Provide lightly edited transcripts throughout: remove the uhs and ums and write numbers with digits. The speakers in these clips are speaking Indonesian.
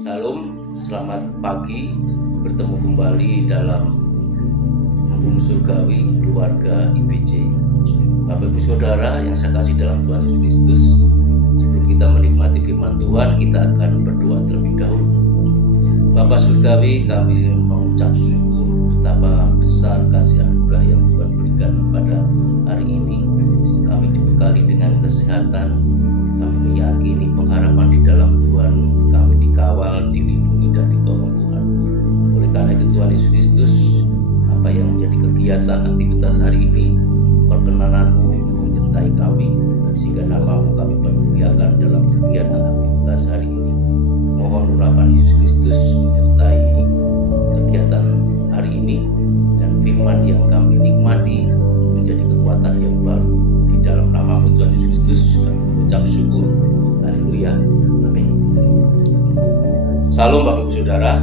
Salam, selamat pagi. Bertemu kembali dalam Embun Surgawi Keluarga IBJ. Bapak Ibu Saudara yang saya kasih dalam Tuhan Yesus Kristus, sebelum kita menikmati firman Tuhan, kita akan berdoa terlebih dahulu. Bapak Surgawi, kami mengucap syukur betapa besar kasih anugerah yang Tuhan berikan pada hari ini. Kami dibekali dengan kesehatan, kami meyakini pengharapan di dalam Tuhan, kami dikawal, dilindungi, dan ditolong Tuhan. Oleh karena itu Tuhan Yesus Kristus, apa yang menjadi kegiatan aktivitas hari ini, perkenanan-Mu menyertai kami, sehingga nama-Mu kami permuliakan dalam kegiatan aktivitas hari ini. Mohon urapan Yesus Kristus menyertai kegiatan hari ini, dan firman yang kami nikmati menjadi kekuatan yang baru. Di dalam nama-Mu Tuhan Yesus Kristus kami mengucap syukur. Haleluya. Amin. Salam Bapak Ibu Saudara.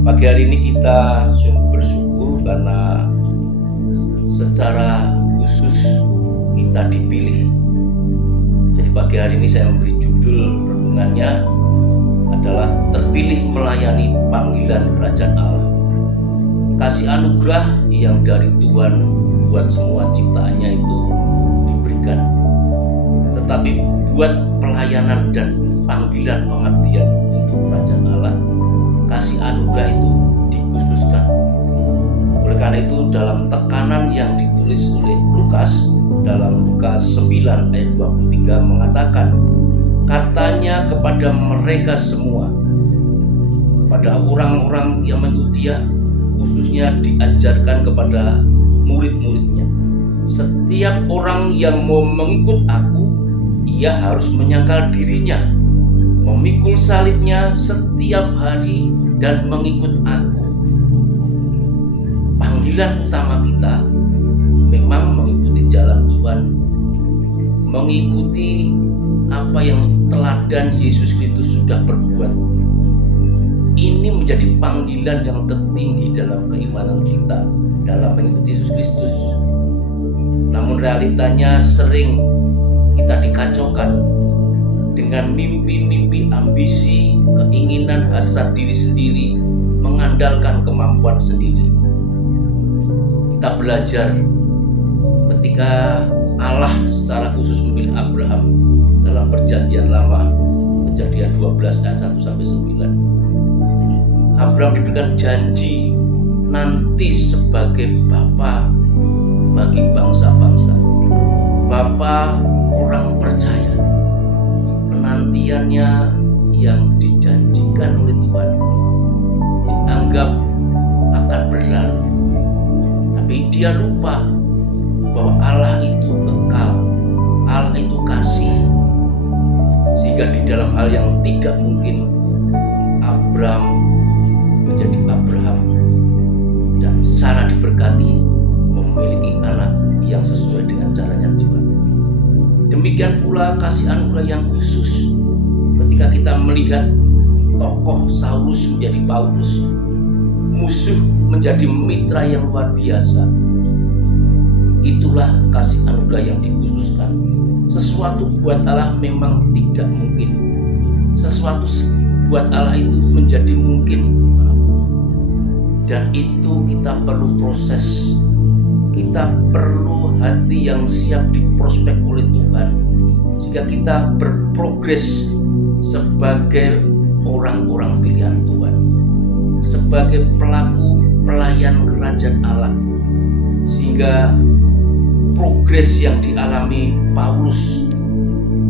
Pagi hari ini kita sungguh bersyukur karena secara khusus kita dipilih. Jadi pagi hari ini saya memberi judul renungannya adalah terpilih melayani panggilan kerajaan Allah. Kasih anugerah yang dari Tuhan buat semua ciptaannya itu diberikan. Tetapi buat pelayanan dan panggilan pengabdian untuk kerajaan Allah, kasih anugerah itu dikhususkan. Oleh karena itu dalam tekanan yang ditulis oleh Lukas dalam Lukas 9 ayat 23 mengatakan, katanya kepada mereka semua, kepada orang-orang yang mengikuti Dia, khususnya diajarkan kepada murid-muridnya, setiap orang yang mau mengikut aku, ia harus menyangkal dirinya, memikul salibnya setiap hari dan mengikut aku. Panggilan utama kita memang mengikuti jalan Tuhan, mengikuti apa yang teladan Yesus Kristus sudah berbuat. Ini menjadi panggilan yang tertinggi dalam keimanan kita dalam mengikuti Yesus Kristus. Namun realitanya sering kita dikacaukan dengan mimpi-mimpi, ambisi, keinginan, hasrat diri sendiri, mengandalkan kemampuan sendiri. Kita belajar ketika Allah secara khusus memilih Abraham dalam perjanjian lama, Kejadian 12 ayat 1-9. Abraham diberikan janji nanti sebagai bapa bagi bangsa-bangsa, bapa orang percaya. Penantiannya yang dijanjikan oleh Tuhan dianggap akan berlalu, tapi dia lupa bahwa Allah itu kekal, Allah itu kasih, sehingga di dalam hal yang tidak mungkin Abraham menjadi Abraham, dan Sarah diberkati memiliki anak yang sesuai dengan caranya Tuhan. Demikian pula kasih anugerah yang khusus ketika kita melihat tokoh Saulus menjadi Paulus, musuh menjadi mitra yang luar biasa. Itulah kasih anugerah yang dikhususkan. Sesuatu buat Allah memang tidak mungkin, sesuatu buat Allah itu menjadi mungkin. Dan itu kita perlu proses, kita perlu hati yang siap diprospek oleh Tuhan, sehingga kita berprogres sebagai orang-orang pilihan Tuhan, sebagai pelaku pelayan kerajaan Allah, sehingga progres yang dialami Paulus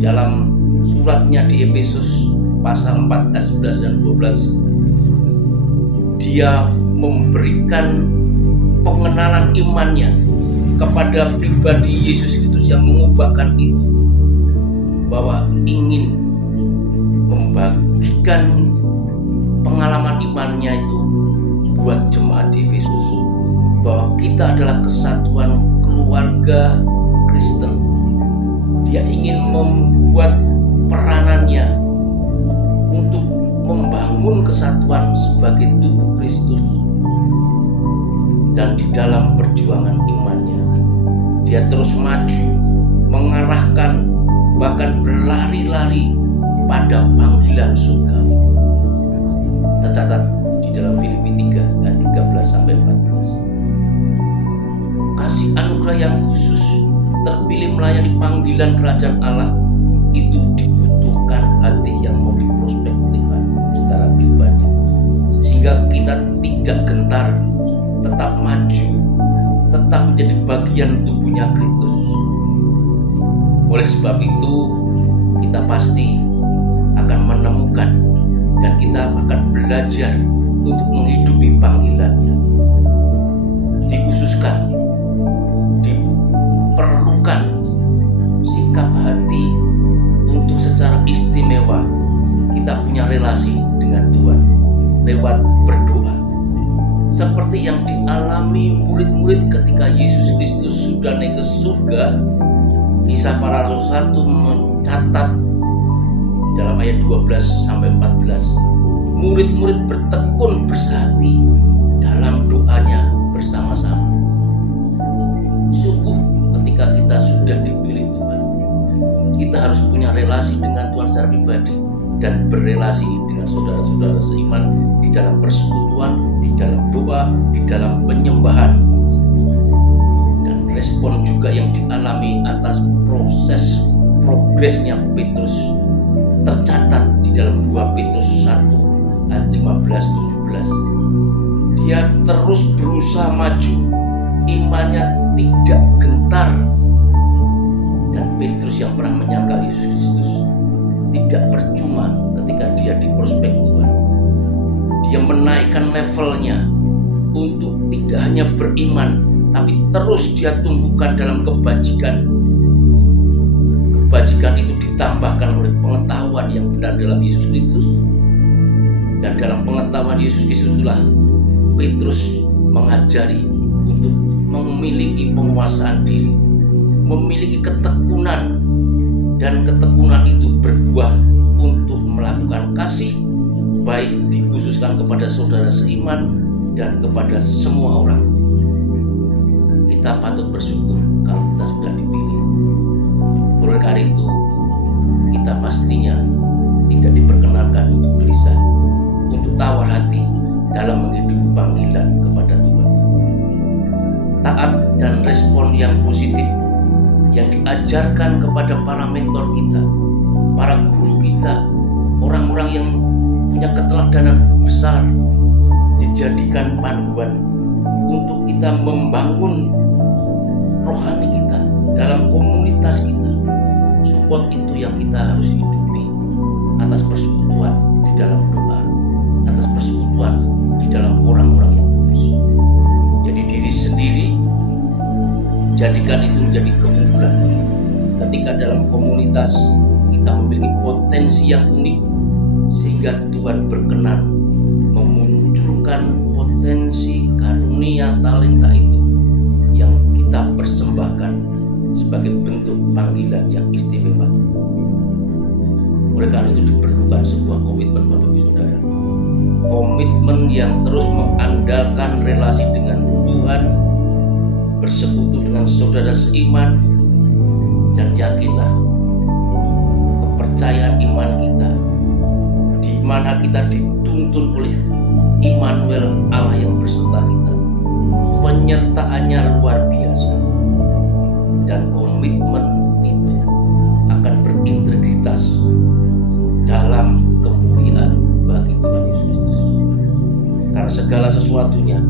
dalam suratnya di Efesus pasal 4 ayat 11 dan 12, dia memberikan pengenalan imannya kepada pribadi Yesus Kristus yang mengubahkan itu, bahwa ingin membagikan pengalaman imannya itu buat jemaat di Efesus, bahwa kita adalah kesatuan keluarga Kristen. Dia ingin membuat peranannya untuk membangun kesatuan sebagai tubuh Kristus. Dan di dalam perjuangan imannya, dia terus maju, mengarahkan, bahkan berlari-lari pada panggilan surgawi. tercatat di dalam Filipi 3 ayat 13 sampai 14. Kasih anugerah yang khusus, terpilih melayani panggilan kerajaan Allah, itu dibutuhkan hati yang mau diprospek Tuhan secara pribadi, sehingga kita tidak gentar, tetap maju, tetap menjadi bagian tubuhnya Kristus. Oleh sebab itu, kita pasti akan menemukan dan kita akan belajar untuk menghidupi panggilannya. Dikhususkan, diperlukan sikap hati untuk secara istimewa kita punya relasi dengan Tuhan lewat berdoa. Seperti yang dialami murid-murid ketika Yesus Kristus sudah naik ke surga. Kisah Para Rasul 1 mencatat dalam ayat 12 sampai 14, murid-murid bertekun bersehati dalam doanya bersama-sama. Sungguh ketika kita sudah dipilih Tuhan, kita harus punya relasi dengan Tuhan secara pribadi dan berrelasi dengan saudara-saudara seiman di dalam persekutuan, di dalam doa, di dalam penyembahan. Dan respon juga yang dialami atas proses progresnya Petrus tercatat di dalam 2 Petrus 1 ayat 15-17. Dia terus berusaha maju, imannya tidak gentar. Dan Petrus yang pernah menyangkal Yesus Kristus tidak percuma ketika dia diprospek Tuhan. Dia menaikkan levelnya untuk tidak hanya beriman, tapi terus dia tumbuhkan dalam kebajikan. Kebajikan itu ditambahkan oleh pengetahuan yang benar dalam Yesus Kristus. Dan dalam pengetahuan Yesus Kristus itulah Petrus mengajari untuk memiliki penguasaan diri, memiliki ketekunan, dan ketekunan itu berbuah untuk melakukan kasih, baik dikhususkan kepada saudara seiman dan kepada semua orang. Kita patut bersyukur kalau kita sudah dipilih. Oleh karena itu, kita pastinya tidak diperkenankan untuk gelisah, untuk tawar hati dalam menghidupi panggilan kepada Tuhan. Taat dan respon yang positif yang diajarkan kepada para mentor kita, para guru kita, orang-orang yang punya keteladanan besar, dijadikan panduan untuk kita membangun rohani kita dalam komunitas kita. Support itu yang kita harus hidupi atas persekutuan di dalam doa, atas persekutuan di dalam orang-orang yang kudus. Jadi diri sendiri, jadikan itu menjadi keunggulan. Ketika dalam komunitas kita memiliki potensi yang unik, sehingga Tuhan berkenan memunculkan potensi karunia talenta itu yang kita persembahkan sebagai bentuk panggilan yang istimewa. Oleh karena itu diperlukan sebuah komitmen Bapak Ibu Saudara. Komitmen yang terus mengandalkan relasi dengan Tuhan, bersekutu dengan saudara seiman, dan yakinlah kepercayaan iman kita, di mana kita dituntun oleh Immanuel, Allah yang berserta kita. Penyertaannya luar biasa, dan komitmen itu akan berintegritas dalam kemuliaan bagi Tuhan Yesus Kristus. Karena segala sesuatunya